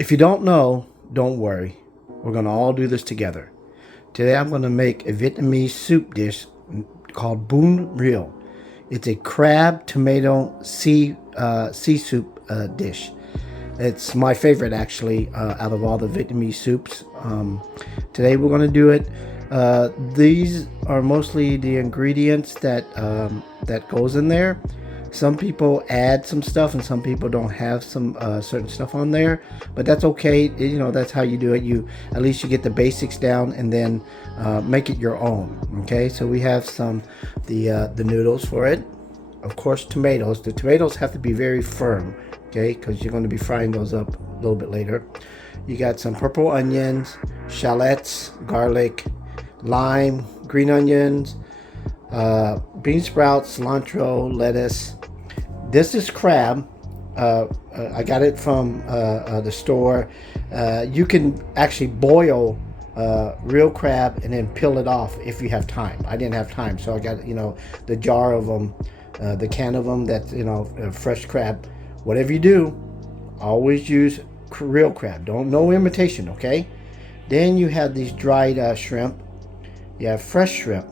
If you don't know, don't worry. We're going to all do this together. Today I'm going to make a Vietnamese soup dish called Bun Rieu. It's a crab tomato sea soup dish. It's my favorite actually out of all the Vietnamese soups. Today we're going to do it. These are mostly the ingredients that goes in there. Some people add some stuff and some people don't have some certain stuff on there, but that's okay. You know, that's how you do it. You at least you get the basics down and then make it your own. Okay, so we have the noodles for it. Of course, tomatoes. The tomatoes have to be very firm, okay, because you're going to be frying those up a little bit later. You got some purple onions, shallots, garlic, lime, green onions, bean sprouts, cilantro, lettuce. This is crab. I got it from the store. You can actually boil real crab and then peel it off if you have time. I didn't have time, so I got the jar of them, the can of them. That's fresh crab. Whatever you do, always use real crab. No imitation, okay? Then you have these dried shrimp. You have fresh shrimp.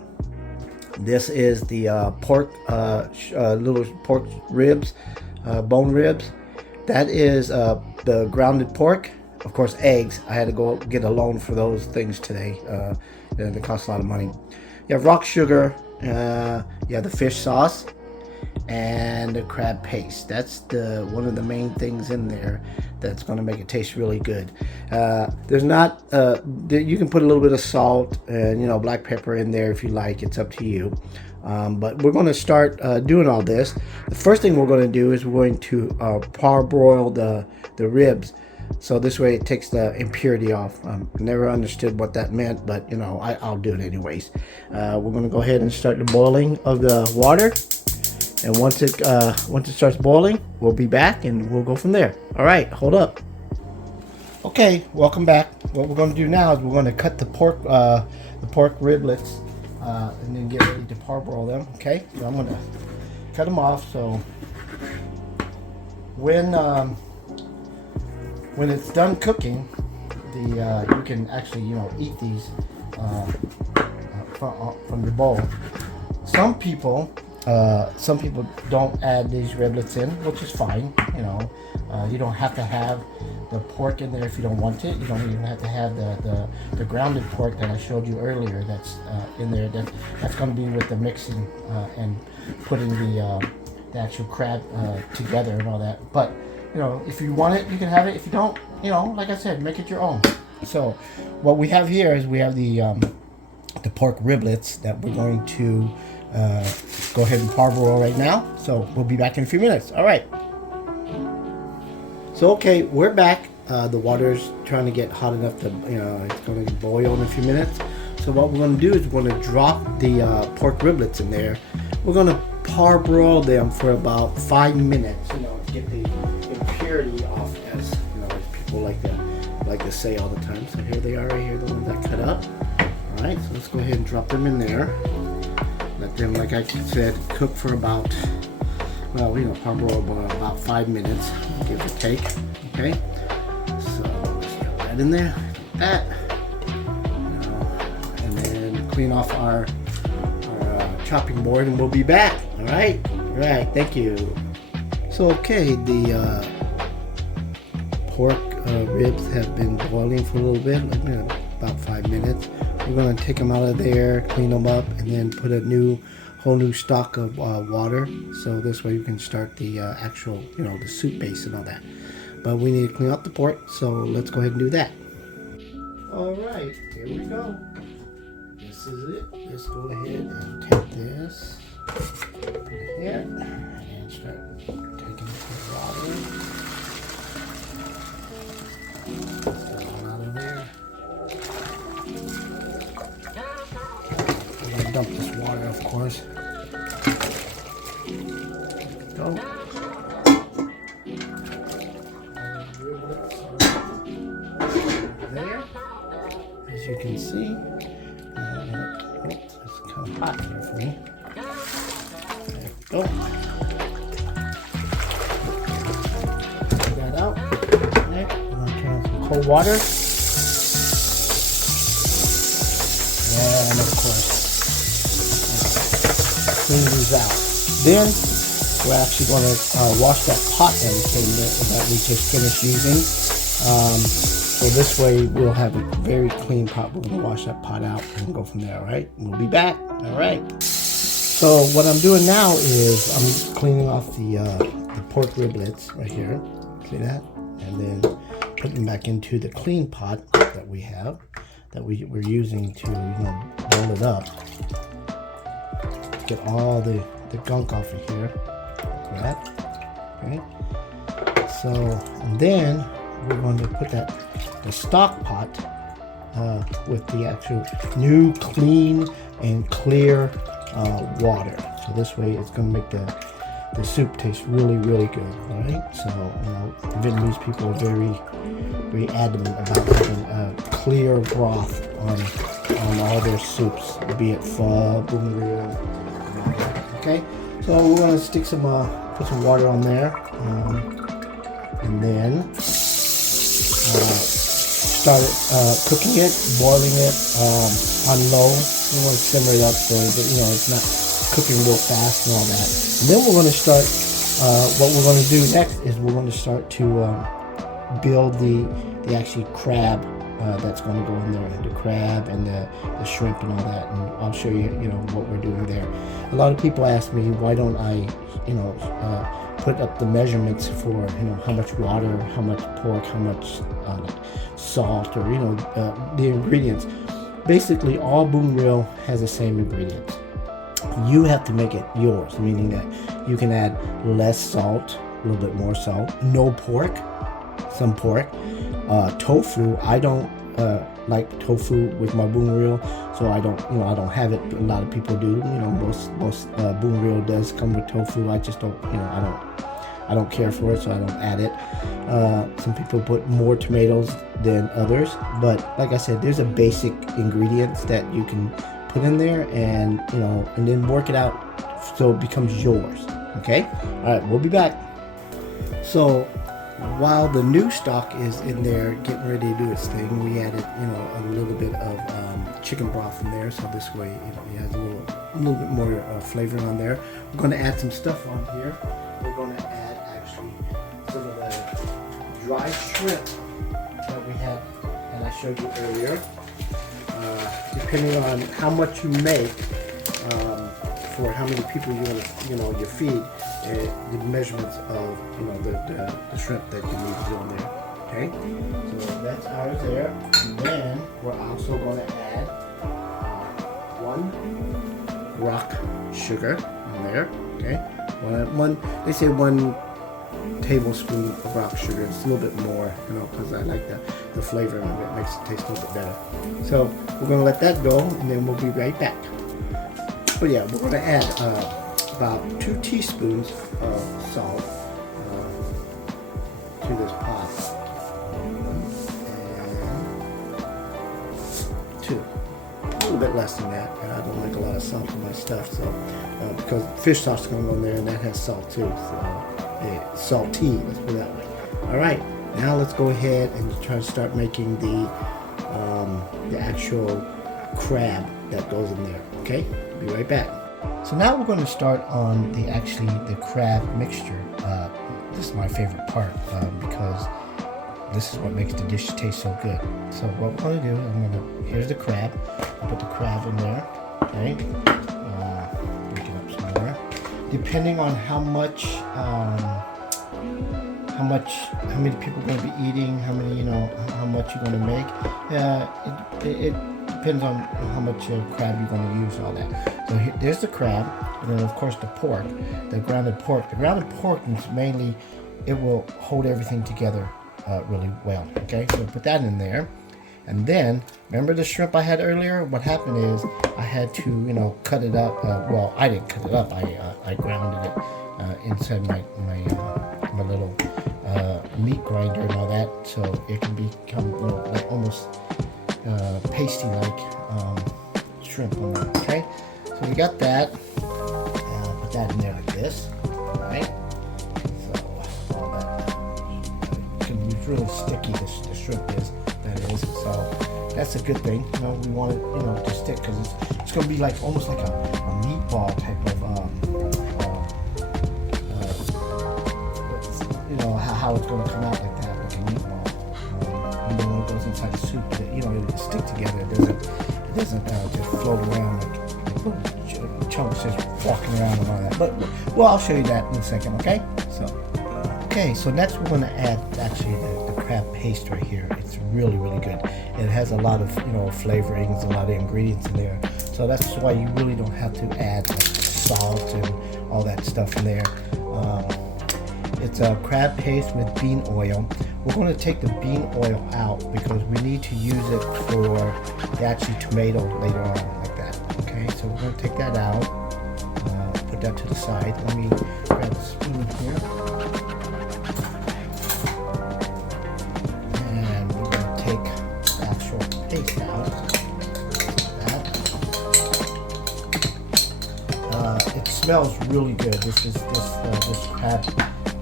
This is the pork, little pork ribs, bone ribs. That is the grounded pork. Of course, eggs. I had to go get a loan for those things today. They cost a lot of money. You have rock sugar. You have the fish sauce and the crab paste. That's one of the main things in there that's going to make it taste really good. There's not you can put a little bit of salt and black pepper in there if you like. It's up to you. But we're going to start doing all this. The first thing we're going to do is we're going to parboil the ribs, so this way it takes the impurity off. Never understood what that meant, but I'll do it anyways. We're going to go ahead and start the boiling of the water. And once it starts boiling, we'll be back and we'll go from there. All right, hold up. Okay, welcome back. What we're going to do now is we're going to cut the pork riblets and then get ready to parboil them. Okay, so I'm going to cut them off. So when it's done cooking, you can actually eat these from the bowl. Some people don't add these riblets in, which is fine. You don't have to have the pork in there if you don't want it. You don't even have to have the grounded pork that I showed you earlier. That's in there. That's going to be with the mixing and putting the actual crab together and all that. But if you want it, you can have it. If you don't, like I said, make it your own. So what we have here is we have the pork riblets that we're going to go ahead and parboil right now. So we'll be back in a few minutes. All right. So okay, we're back. The water's trying to get hot enough to it's going to boil in a few minutes. So what we're going to do is we're going to drop the pork riblets in there. We're going to parboil them for about 5 minutes. To get the impurity off, as people like to say all the time. So here they are, right here, the ones that cut up. All right, so let's go ahead and drop them in there. Let them, like I said, cook for about, parboil about 5 minutes, give or take. Okay, so let's drop that in there, like that, and then clean off our chopping board, and we'll be back. All right, thank you. So okay, the pork ribs have been boiling for a little bit, about 5 minutes. We're going to take them out of there, clean them up, and then put a whole new stock of water. So this way you can start the actual, the soup base and all that. But we need to clean up the pork, so let's go ahead and do that. All right, here we go. This is it. Let's go ahead and take this, put it here, and start taking the water. Out of there. Dump this water, of course. Go. There, as you can see, it's kind of hot here for me. There we go. Take that out. There. I'm going to cold water. And of course, clean these out. Then we're actually going to wash that pot that we just finished using. So this way we'll have a very clean pot. We're going to wash that pot out and go from there, all right? We'll be back, all right? So what I'm doing now is I'm cleaning off the pork riblets right here. See that? And then putting them back into the clean pot that we have, that we're using to boil it up. Get all the gunk off of here, like that. Okay. So and then we're going to put the stock pot with the actual new, clean, and clear water. So this way it's going to make the soup tastes really, really good. All right. So Vietnamese people are very adamant about having clear broth on all their soups, be it pho, Bun Rieu. Okay. So we're going to stick put some water on there, and then start cooking it, boiling it on low. We want to simmer it up so that it's not cooking real fast and all that. And then we're going to start. What we're going to do next is we're going to start to build the actual crab that's going to go in there, the crab and the shrimp and all that. And I'll show you what we're doing there. A lot of people ask me why don't I put up the measurements for how much water, how much pork, how much salt, or the ingredients. Basically, all Bun Rieu has the same ingredients. You have to make it yours, meaning that you can add less salt, a little bit more salt, no pork, some pork, tofu. I don't like tofu with my Bun Rieu, so I don't have it. A lot of people do. Most Bun Rieu does come with tofu. I just don't. I don't care for it, so I don't add it. Some people put more tomatoes than others, but like I said, there's a basic ingredients that you can put in there, and and then work it out so it becomes yours. Okay. All right, we'll be back. So while the new stock is in there getting ready to do its thing, we added a little bit of chicken broth in there, so this way it has a little bit more flavor on there. We're going to add some stuff on here. We're going to add actually some of the dried shrimp that we had, and I showed you earlier. Depending on how much you make, for how many people you want to you feed, the measurements of the shrimp that you need to do in there. Okay, so that's ours there, and then we're also going to add 1 rock sugar in there. Okay, they say 1 tablespoon of rock sugar. It's a little bit more, because I like the flavor of it. Makes it taste a little bit better. So we're going to let that go, and then we'll be right back. But yeah, we're going to add about 2 teaspoons of salt to this pot, and 2. A little bit less than that. I don't like a lot of salt in my stuff, so because fish sauce is going to go in there, and that has salt too. So it's salty, let's put it that way. All right, now let's go ahead and try to start making the actual crab that goes in there. Okay, be right back. So now we're going to start on the crab mixture. This is my favorite part because this is what makes the dish taste so good. So what we're going to do, here's the crab. I'll put the crab in there. Okay, break it up some more. Depending on how many people are going to be eating, how much you're going to make. It depends on how much crab you're going to use and all that. So there's the crab, and then of course the pork, the grounded pork. The grounded pork is mainly, it will hold everything together really well. Okay, so put that in there. And then, remember the shrimp I had earlier? What happened is I had to, cut it up. Well, I didn't cut it up. I grounded it inside my little meat grinder and all that, so it can become like almost pasty-like shrimp on that. Okay, so we got that. Put that in there like this. All right. So all that, you can use really sticky. The shrimp is, that is. So that's a good thing. You know, we want it, you know, to stick because it's going to be like almost like a meatball type of, you know, how it's going to come out like that, like a meatball. And then when it goes inside the soup, you know, it stick together. It doesn't just float around like little chunks just walking around and all that. But well, I'll show you that in a second. Okay. So next we're going to add actually the crab paste right here. It's really good. It has a lot of, you know, flavorings, a lot of ingredients in there. So that's why you really don't have to add like salt and all that stuff in there. It's a crab paste with bean oil. We're going to take the bean oil out because we need to use it for the actual tomato later on, like that. Okay, so we're going to take that out. Put that to the side. Let me grab a spoon here. And we're going to take the actual paste out. Like that. It smells really good. This crab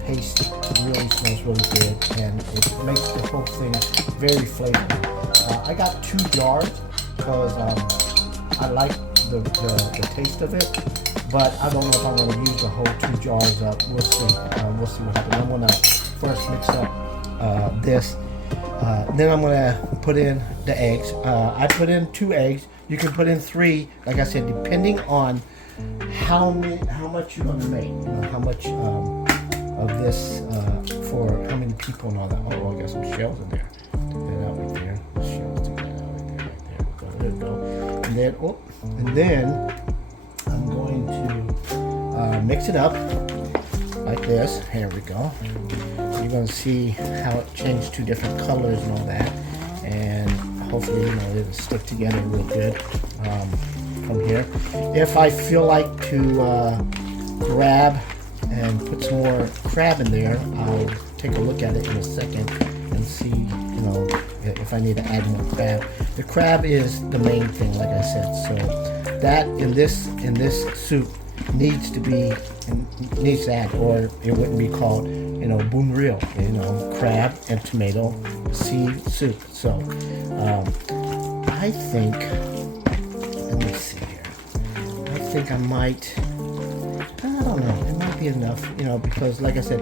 paste really smells really good, and it makes the whole thing very flavorful. I got 2 jars because I like the taste of it, but I don't know if I'm going to use the whole 2 jars up. We'll see. We'll see what happens. I'm going to first mix up this. Then I'm going to put in the eggs. I put in 2 eggs. You can put in 3, like I said, depending on how much you're going to make. You know, how much of this for how many people and all that. Oh, I got some shells in there. Take that out right there. Shells, take that out right there. There we go. And then I'm going to mix it up like this. Here we go. You're going to see how it changed to different colors and all that. And hopefully, you know, it'll stick together real good from here. If I feel like to grab and put some more crab in there, I'll take a look at it in a second and see, you know, if I need to add more crab. The crab is the main thing, like I said. So that in this soup needs to add, or it wouldn't be called, you know, Bun Rieu, you know, crab and tomato seed soup. So I think, let me see here. I think I might. I don't know. It might be enough, you know, because like I said,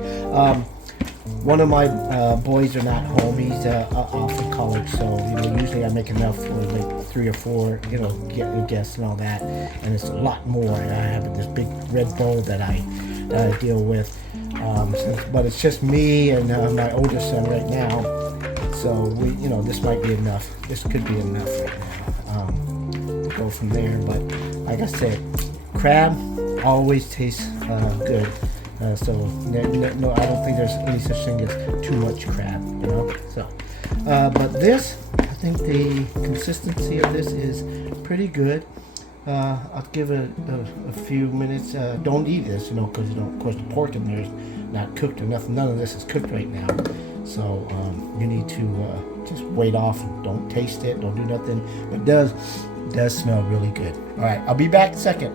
one of my boys are not home. He's off in college, so you know, usually I make enough for like 3 or 4, you know, guests and all that, and it's a lot more. And I have this big red bowl that I deal with, but it's just me and my older son right now. So we, you know, this might be enough. This could be enough right now. Go from there, but like I said, crab always tastes good. So no, I don't think there's any such thing as too much crab, you know. So, but this, I think the consistency of this is pretty good. I'll give it a few minutes. Don't eat this, you know, because you know, of course, the pork in there is not cooked enough. None of this is cooked right now, so you need to just wait off. Don't taste it. Don't do nothing. But it does smell really good. All right, I'll be back in a second.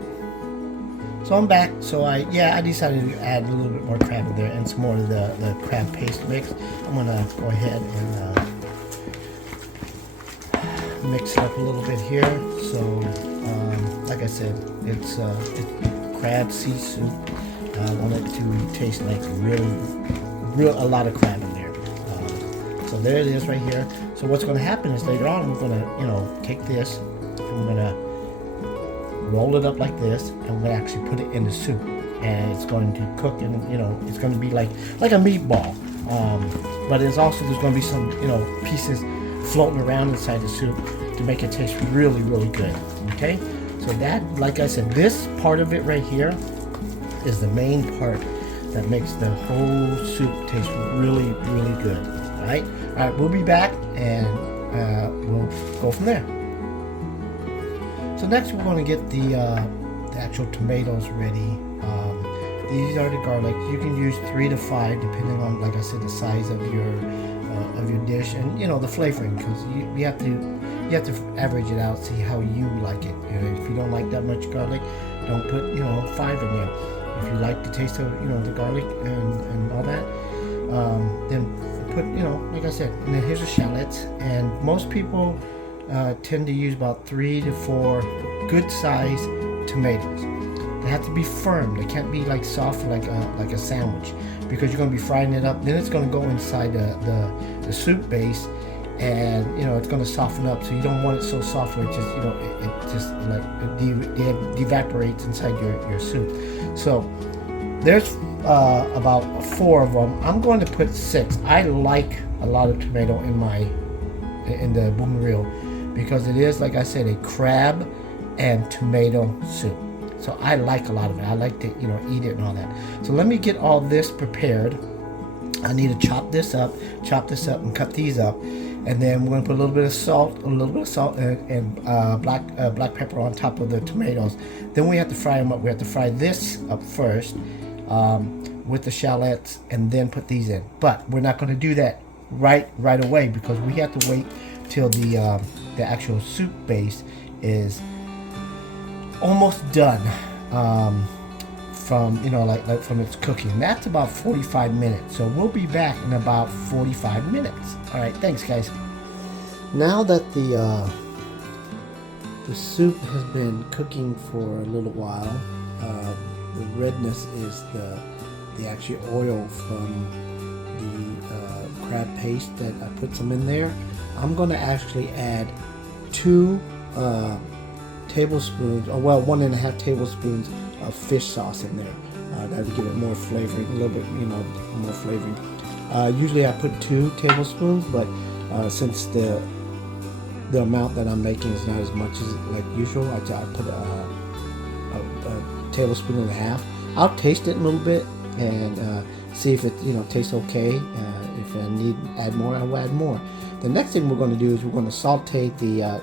So I'm back. So I decided to add a little bit more crab in there and some more of the crab paste mix. I'm gonna go ahead and mix it up a little bit here. So like I said, it's crab sea soup. I want it to taste like a lot of crab in there. So there it is right here. So what's going to happen is later on we're going to, you know, take this and we're going to roll it up like this, and we're going to actually put it in the soup, and it's going to cook, and you know, it's going to be like a meatball, but there's going to be some, you know, pieces floating around inside the soup to make it taste really good. Okay, so that, like I said, this part of it right here is the main part that makes the whole soup taste really good. All right, we'll be back and we'll go from there. So next we're going to get the actual tomatoes ready. These are the garlic. You can use 3 to 5 depending on, like I said, the size of your dish and, you know, the flavoring, because you have to average it out, see how you like it. And if you don't like that much garlic, don't put, you know, 5 in there. If you like the taste of, you know, the garlic and all that, then put, you know, like I said, and then here's the shallots. And most people tend to use about 3 to 4 good sized tomatoes. They have to be firm. They can't be like soft like a sandwich, because you're going to be frying it up. Then it's going to go inside the soup base, and you know it's going to soften up. So you don't want it so soft where it just, you know, it just like it evaporates inside your soup. So there's about 4 of them. I'm going to put 6. I like a lot of tomato in the Bun Rieu, because it is, like I said, a crab and tomato soup. So I like a lot of it. I like to, you know, eat it and all that. So let me get all this prepared. I need to chop this up, and cut these up. And then we're going to put a little bit of salt, and black pepper on top of the tomatoes. Then we have to fry them up. We have to fry this up first with the shallots, and then put these in. But we're not going to do that right away, because we have to wait till the actual soup base is almost done from, you know, like from its cooking. That's about 45 minutes. So we'll be back in about 45 minutes. All right, thanks guys. Now that the soup has been cooking for a little while, the redness is the actual oil from the crab paste that I put some in there. I'm going to actually add 2 tablespoons, or well, 1.5 tablespoons of fish sauce in there. That'll give it more flavoring, a little bit, you know, more flavoring. Usually I put 2 tablespoons, but since the amount that I'm making is not as much as like usual, I put a tablespoon and a half. I'll taste it a little bit and see if it, you know, tastes okay. If I need to add more, I will add more. The next thing we're going to do is we're going to saute the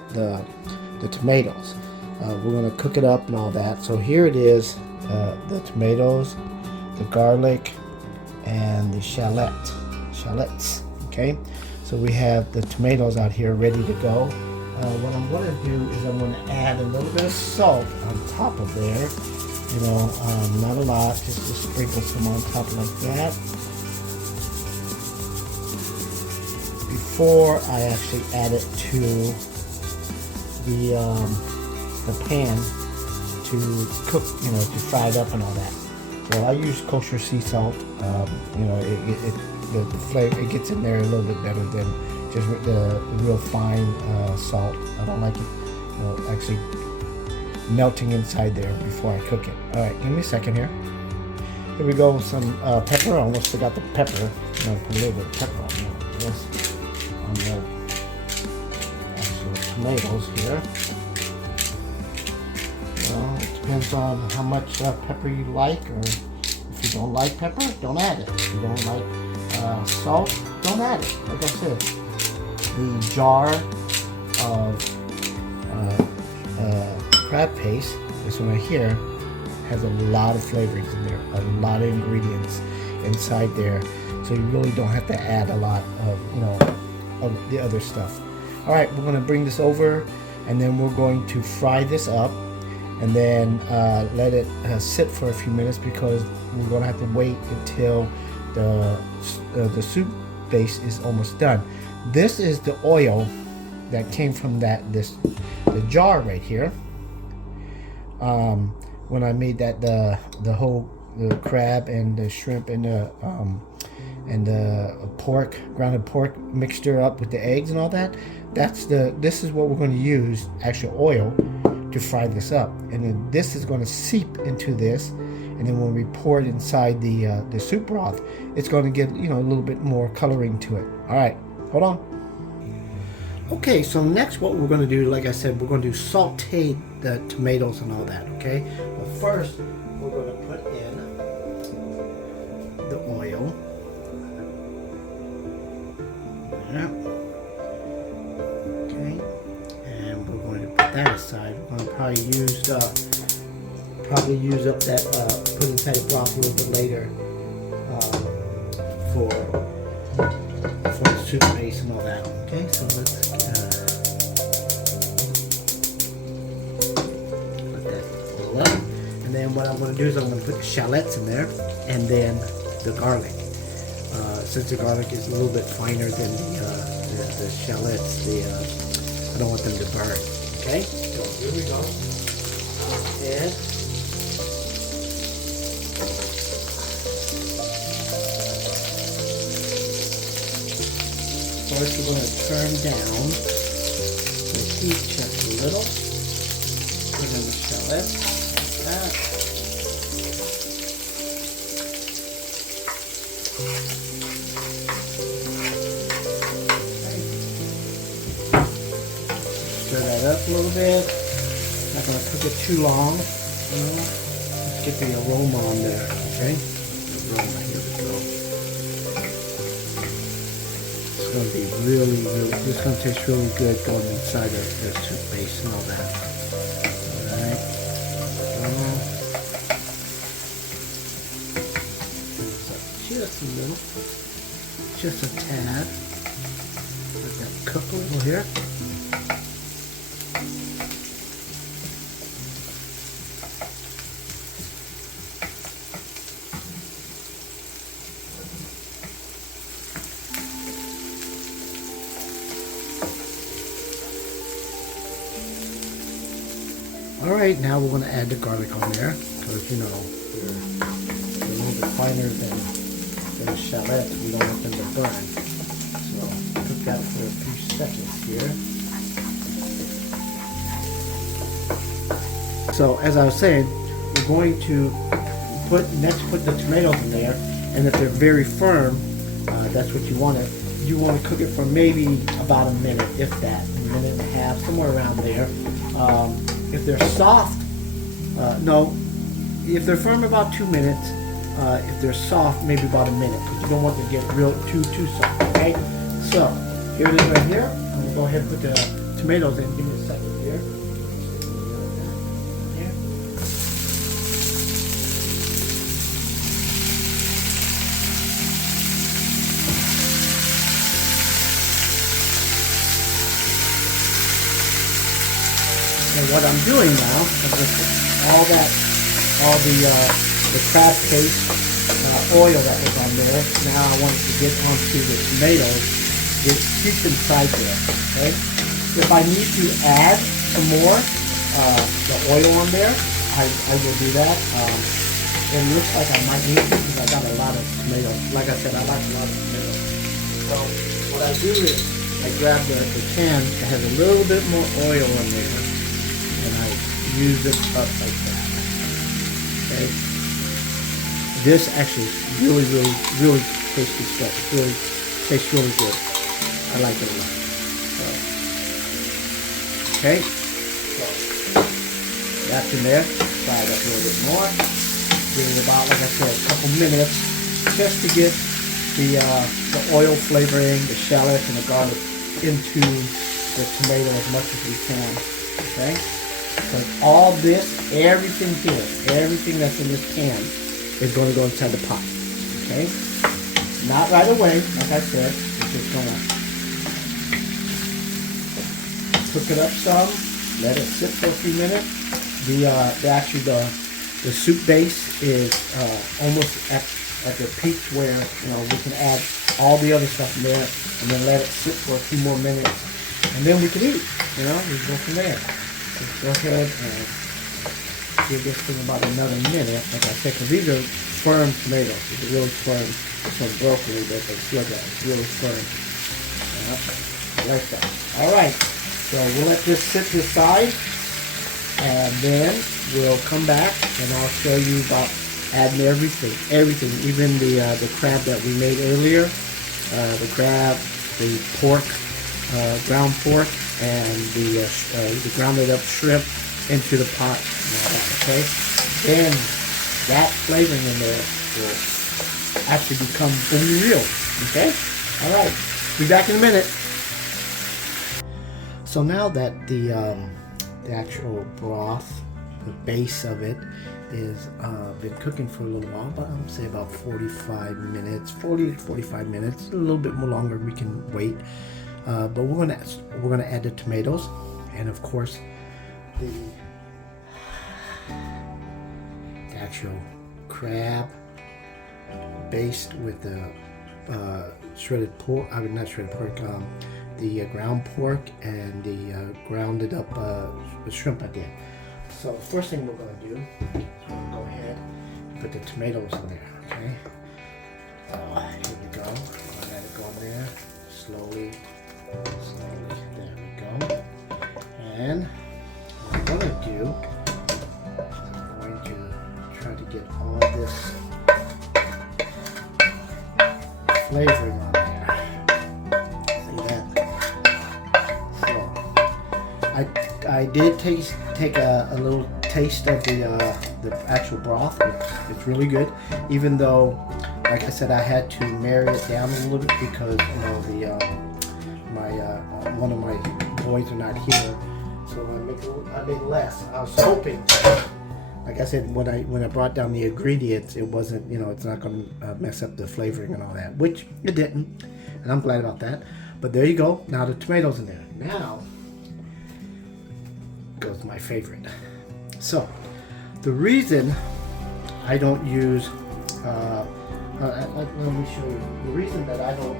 tomatoes. We're going to cook it up and all that. So here it is, the tomatoes, the garlic, and the shallots. Okay, so we have the tomatoes out here ready to go. What I'm going to do is I'm going to add a little bit of salt on top of there. You know, not a lot, just to sprinkle some on top like that. Before I actually add it to the pan to cook, you know, to fry it up and all that. So I use kosher sea salt. You know, the flavor, it gets in there a little bit better than just the real fine salt. I don't like it, you know, actually melting inside there before I cook it. All right, give me a second here. Here we go, some pepper. I almost forgot the pepper. You know, put a little bit of pepper on the actual tomatoes here. Well, it depends on how much pepper you like, or if you don't like pepper, don't add it. If you don't like salt, don't add it. Like I said, the jar of crab paste, this one right here, has a lot of flavorings in there, a lot of ingredients inside there, so you really don't have to add a lot of, you know, of the other stuff. All right, we're going to bring this over, and then we're going to fry this up, and then let it sit for a few minutes, because we're going to have to wait until the soup base is almost done. This is the oil that came from the jar right here. When I made that the crab and the shrimp and the pork, grounded pork mixture up with the eggs and all that, this is what we're going to use, actual oil, to fry this up. And then this is going to seep into this, and then when we pour it inside the soup broth, it's going to get, you know, a little bit more coloring to it. All right, hold on. Okay, so next what we're going to do, like I said, we're going to saute the tomatoes and all that, okay? But first, we're going to put in the oil. Yeah. Okay, and we're going to put that aside. We're going to probably use up that, put inside the broth a little bit later for the soup base and all that. Okay, so let's let that roll up. And then what I'm going to do is I'm going to put the shallots in there, and then the garlic. since the garlic is a little bit finer than the shallots, I don't want them to burn. Okay, so here we go. And first we're going to turn down the heat just a little. Put in the shallot like that. Okay. Stir that up a little bit. Not going to cook it too long. Let's get the aroma on there. Okay. The aroma, here we go. It's going to be really, it's going to taste really good going inside the soup base and all that. Alright. Just a little. Just a tad. Let that cook a little here. Alright, now we're going to add the garlic on there, because you know, they're a little bit finer than the shallots. We don't want them to burn. So, cook that for a few seconds here. So, as I was saying, we're going to put the tomatoes in there, and if they're very firm, that's what you want to. You want to cook it for maybe about a minute, if that, a minute and a half, somewhere around there. If they're soft, if they're firm, about 2 minutes. If they're soft, maybe about a minute, because you don't want them to get too soft. Okay. So here it is right here. I'm gonna go ahead and put the tomatoes in. Give me a second here. And what I'm doing now, all the crab paste oil that was on there, now I want to get onto the tomatoes. It sits inside there. Okay. If I need to add some more the oil on there, I will do that. It looks like I might need to, because I got a lot of tomatoes. Like I said, I like a lot of tomatoes. So what I do is I grab the can that has a little bit more oil in there, and I use it up like that. Okay. This actually is really tasty stuff. It tastes really good. I like it a lot. Okay. So that's in there. Fry it up a little bit more. Give it about, like I said, a couple minutes, just to get the oil flavoring, the shallot and the garlic into the tomato as much as we can. Okay. Because all this, everything here, everything that's in this can is going to go inside the pot. Okay? Not right away, like I said. We're just going to cook it up some, let it sit for a few minutes. The soup base is almost at the peak where, you know, we can add all the other stuff in there, and then let it sit for a few more minutes, and then we can eat. You know, we can go from there. Let's go ahead and give this thing about another minute, like I said, because these are firm tomatoes. These are really firm. This one broke a little bit, but look at it. It's really firm. Like that. Alright, so we'll let this sit to the side, and then we'll come back and I'll show you about adding everything, even the crab that we made earlier, the crab, the pork, ground pork, and the grounded up shrimp into the pot. Okay, then that flavoring in there will actually become Bun Rieu. Okay, all right. Be back in a minute. So now that the actual broth, the base of it, is been cooking for a little while, but I'm say about 45 minutes, 40 to 45 minutes, a little bit more longer. We can wait. But we're gonna add the tomatoes, and of course the actual crab based with the shredded pork. I mean, not shredded pork. The ground pork and the grounded up shrimp I did. So first thing we're gonna do is we're gonna go ahead and put the tomatoes in there. Okay. Here we go. I'll let it go in there slowly, slowly. There we go. And what I'm gonna do is I'm going to try to get all this flavoring on there. See that? So I did take a little taste of the actual broth. It's really good, even though, like I said, I had to marry it down a little bit because one of my boys are not here, so I made less. I was hoping, like I said, when I brought down the ingredients, it wasn't, it's not going to mess up the flavoring and all that, which it didn't, and I'm glad about that. But there you go. Now the tomatoes in there. Now goes my favorite. So the reason I don't use let me show you. The reason that I don't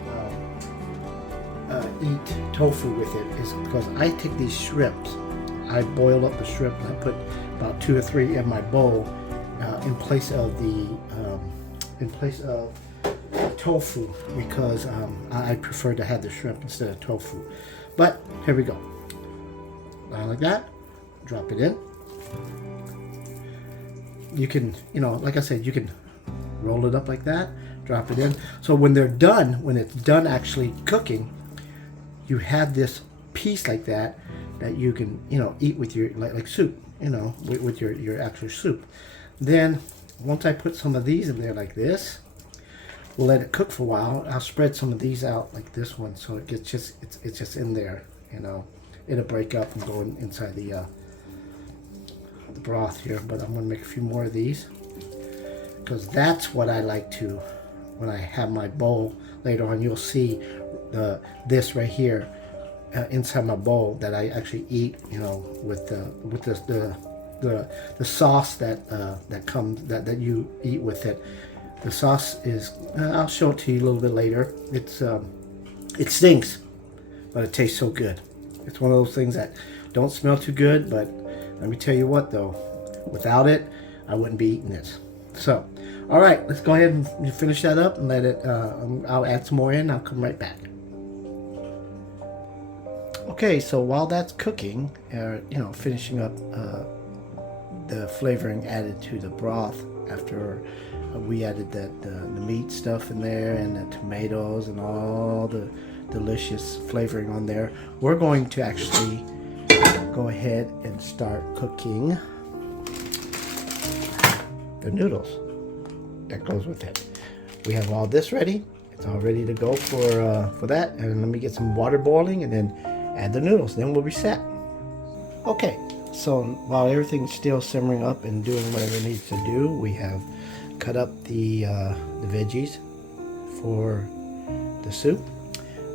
eat tofu with it is because I take these shrimps, I boil up the shrimp and I put about 2 or 3 in my bowl in place of tofu, because I prefer to have the shrimp instead of tofu. But here we go. Like that. Drop it in. You can, like I said, you can roll it up like that, drop it in. So when they're done, when it's done actually cooking, you have this piece like that you can, eat with your, like soup, with your actual soup. Then once I put some of these in there like this, we'll let it cook for a while. I'll spread some of these out like this one, so it gets it's just in there, it'll break up and go inside the broth here. But I'm gonna make a few more of these, because that's what I like to, when I have my bowl later on, you'll see this right here inside my bowl that I actually eat, with the sauce that comes that you eat with it. The sauce is, I'll show it to you a little bit later. It stinks, but it tastes so good. It's one of those things that don't smell too good, but let me tell you what though, without it, I wouldn't be eating this. So, all right, let's go ahead and finish that up and let it, I'll add some more in. I'll come right back. Okay, so while that's cooking, finishing up the flavoring added to the broth after we added the meat stuff in there and the tomatoes and all the delicious flavoring on there, we're going to actually go ahead and start cooking the noodles that goes with it. We have all this ready. It's all ready to go for that. And let me get some water boiling and then add the noodles. Then we'll be set. Okay, so while everything's still simmering up and doing whatever it needs to do, we have cut up the veggies for the soup.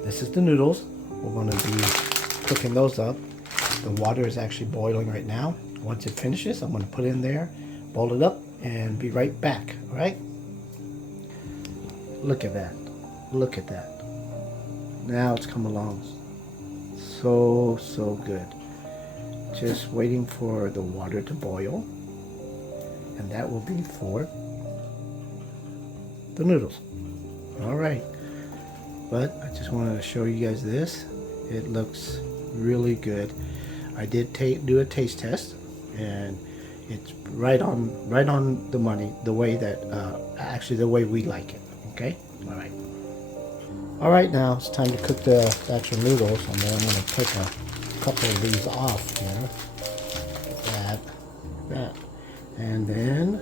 This is the noodles. We're going to be cooking those up. The water is actually boiling right now. Once it finishes, I'm going to put it in there, boil it up, and be right back. All right? Look at that. Look at that. Now it's come along. So good. Just waiting for the water to boil. And that will be for the noodles. All right. But I just wanted to show you guys this. It looks really good. I did do a taste test, and it's right on the money, the way that actually the way we like it. Okay. All right, now it's time to cook the actual noodles, and then I'm going to take a couple of these off here. That, and then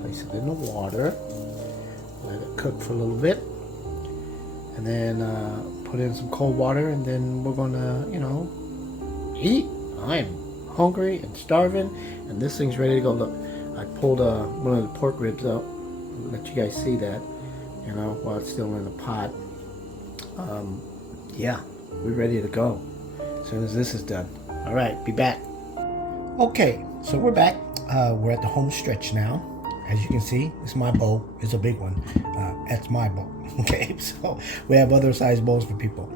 place it in the water, let it cook for a little bit, and then put in some cold water, and then we're going to, eat. I'm hungry and starving, and this thing's ready to go. Look, I pulled one of the pork ribs out. Let you guys see that, while it's still in the pot. Yeah, we're ready to go as soon as this is done. All right, be back. Okay, so we're back. We're at the home stretch now, as you can see, it's my bowl. It's a big one. That's my bowl. Okay, so we have other size bowls for people.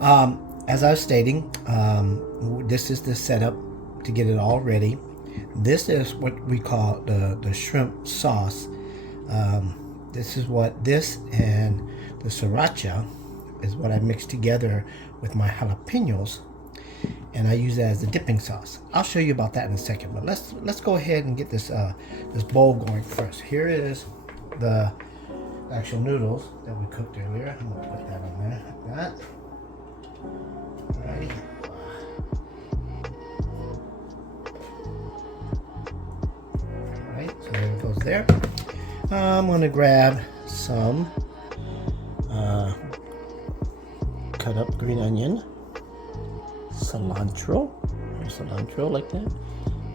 As I was stating, this is the setup to get it all ready. This is what we call the shrimp sauce. This and the sriracha is what I mix together with my jalapenos, and I use that as the dipping sauce. I'll show you about that in a second, but let's go ahead and get this this bowl going first. Here is the actual noodles that we cooked earlier. I'm gonna put that on there like that. Alrighty. Alright, so there it goes there. I'm gonna grab some cut up green onion, cilantro like that,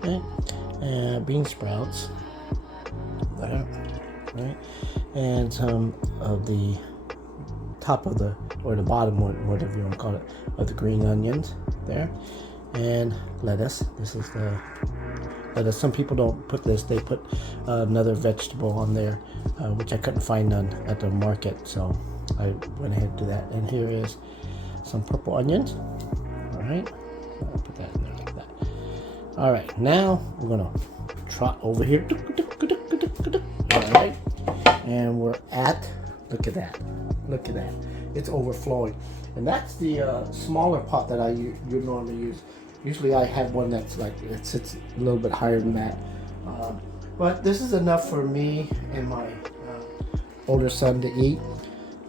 right? And bean sprouts, there, right? And some of the top of the, or the bottom, whatever you want to call it, of the green onions there, and lettuce. This is the lettuce. Some people don't put this; they put another vegetable on there, which I couldn't find none at the market, so I went ahead and do that. And here is some purple onions. All right, I'll put that in there like that. All right, now we're gonna trot over here. All right, and we're at, look at that, it's overflowing, and that's the smaller pot that you normally use. Usually I have one that's like, it sits a little bit higher than that, but this is enough for me and my older son to eat,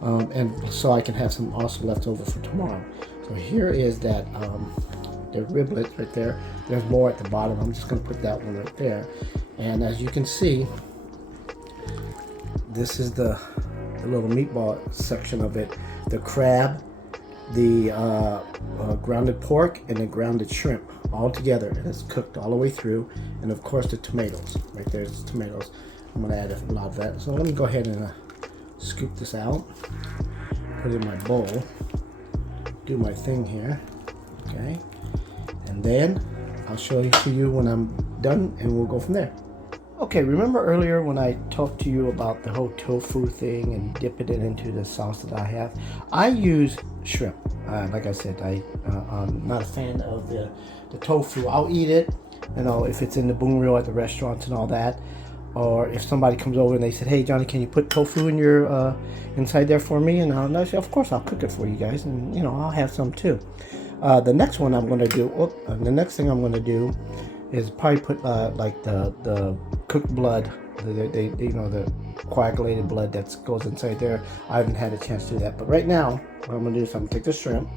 and so I can have some also left over for tomorrow. So here is that the riblet right there. There's more at the bottom. I'm just going to put that one right there, and as you can see, this is the little meatball section of it. The crab, the grounded pork, and the grounded shrimp all together, and it's cooked all the way through. And of course the tomatoes, right there's the tomatoes. I'm going to add a lot of that. So let me go ahead and scoop this out, put it in my bowl, do my thing here, okay, and then I'll show you to you when I'm done, and we'll go from there. Okay, remember earlier when I talked to you about the whole tofu thing and dipping it into the sauce that I have? I use shrimp. Like I said, I'm not a fan of the tofu. I'll eat it, you know, if it's in the Bun Rieu at the restaurants and all that. Or if somebody comes over and they said, "Hey Johnny, can you put tofu in your inside there for me?" And I'll say, "Of course, I'll cook it for you guys, and you know, I'll have some too." The next one I'm going to do, the next thing I'm going to do is probably put like the cooked blood, you know, the coagulated blood that goes inside there. I haven't had a chance to do that, but right now what I'm going to do is I'm going to take the shrimp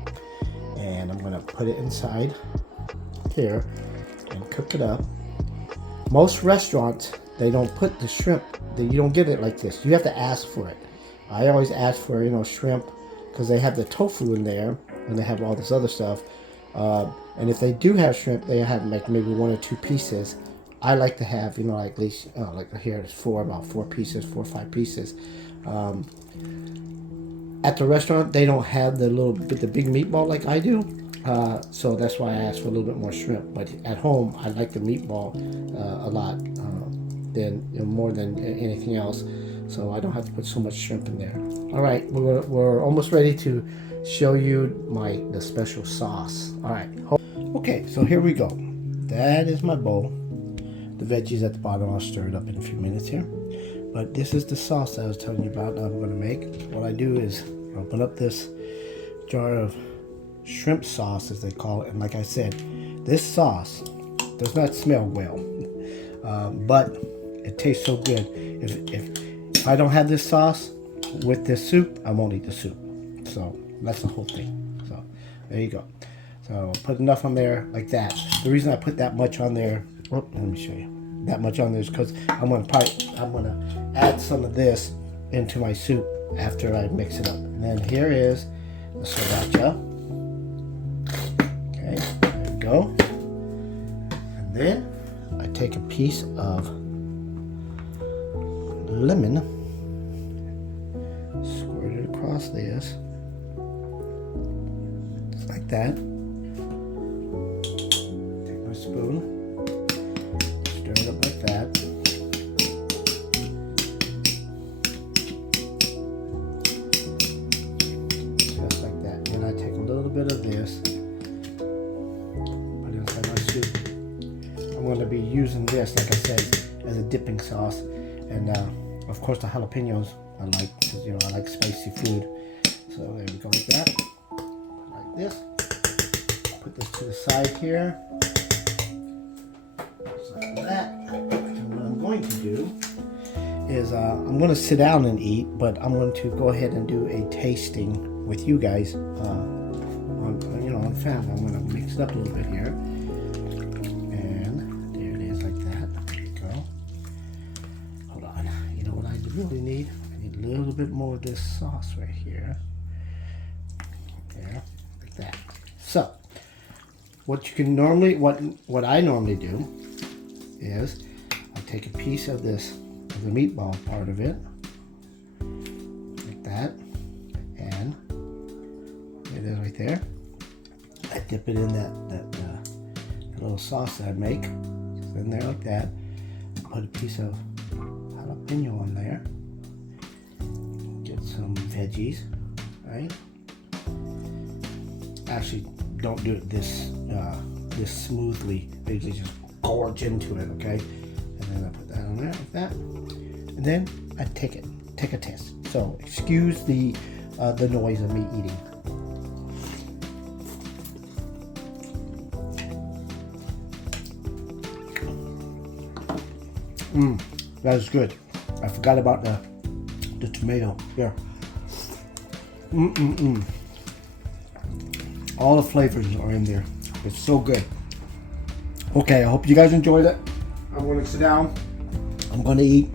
and I'm going to put it inside here and cook it up. Most restaurants, they don't put the shrimp, you don't get it like this. You have to ask for it. I always ask for, you know, shrimp, because they have the tofu in there and they have all this other stuff. And if they do have shrimp, they have like maybe 1 or 2 pieces. I like to have, you know, like at least, like here it's about 4 pieces, 4 or 5 pieces. At the restaurant, they don't have the big meatball like I do. So that's why I asked for a little bit more shrimp. But at home, I like the meatball a lot, more than anything else. So I don't have to put so much shrimp in there. All right, we're almost ready to show you the special sauce. All right. Okay, so here we go. That is my bowl. The veggies at the bottom, I'll stir it up in a few minutes here. But this is the sauce that I was telling you about that I'm going to make. What I do is open up this jar of shrimp sauce, as they call it. And like I said, this sauce does not smell well, but it tastes so good. If I don't have this sauce with this soup, I won't eat the soup. So that's the whole thing. So there you go. So put enough on there like that. The reason I put that much on there, let me show you. That much on there is because I'm gonna add some of this into my soup after I mix it up. And then here is the sriracha. Okay, there we go. And then I take a piece of lemon, squirt it across this, just like that. Take my spoon, stir it up like that. bit of this. Put it inside my soup. I'm going to be using this, like I said, as a dipping sauce. And of course the jalapenos I like, because you know I like spicy food. So there we go, like that. Like this. Put this to the side here. Just like that. And what I'm going to do is I'm going to sit down and eat, but I'm going to go ahead and do a tasting with you guys on family. I'm going to mix it up a little bit here. And there it is, like that. There you go. Hold on. You know what I really need? I need a little bit more of this sauce right here. There, like that. So, what I normally do is I take a piece of this, of the meatball part of it, like that, and it is right there. I dip it in that little sauce that I make. It's in there like that. Put a piece of jalapeno on there. Get some veggies, right? Actually, don't do it this smoothly. Basically, just gorge into it, okay? And then I put that on there like that. And then I take a test. So excuse the noise of me eating. That is good. I forgot about the tomato here. All the flavors are in there. It's so good. Okay, I hope you guys enjoyed it. I'm going to sit down. I'm going to eat.